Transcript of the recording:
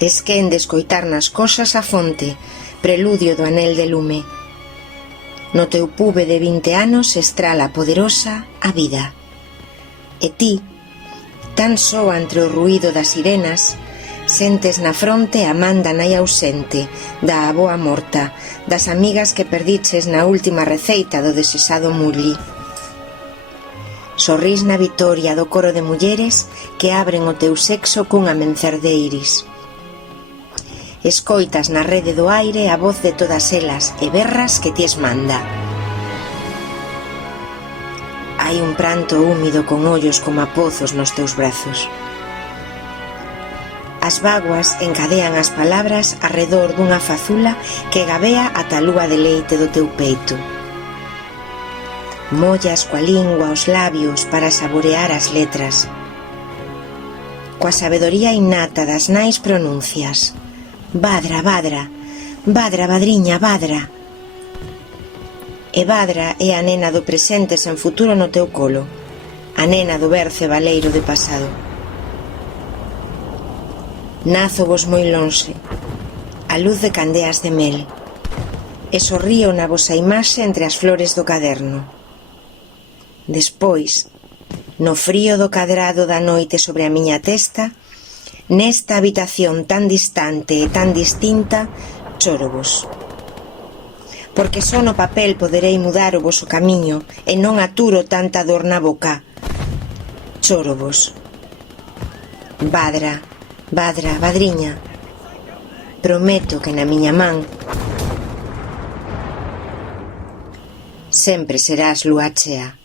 Esquén de escoitar nas cosas a fonte, preludio do anel de lume. No teu pube de 20 anos estrala poderosa a vida. E ti, tan só entre o ruído das sirenas, sentes na fronte a man da nai ausente, da avoa morta, das amigas que perdiches na última receita do desesado mulli. Sorrís na vitoria do coro de mulleres que abren o teu sexo cun amencer de iris. Escoitas na rede do aire a voz de todas elas e berras que ti esmanda. Hai un pranto húmido con ollos como a pozos nos teus brazos. As vaguas encadean as palabras arredor dunha fazula que gabea ata a lúa de leite do teu peito. Mollas coa lingua os labios para saborear as letras. Coa sabedoría innata das nais pronuncias: Badra, Badra, Badra, Badriña, Badra. E Badra é a nena do presente sen futuro no teu colo, a nena do berce baleiro de pasado. Nazo vos moi lonxe, a luz de candeas de mel, e sorrío na vosa imaxe entre as flores do caderno. Despois, no frío do cadrado da noite sobre a miña testa, nesta habitación tan distante e tan distinta, chórovos. Porque só no papel poderei mudar o voso camiño e non aturo tanta dor na boca. Chórovos. Badra, Badra, Badriña, prometo que na miña man sempre serás lúa chea.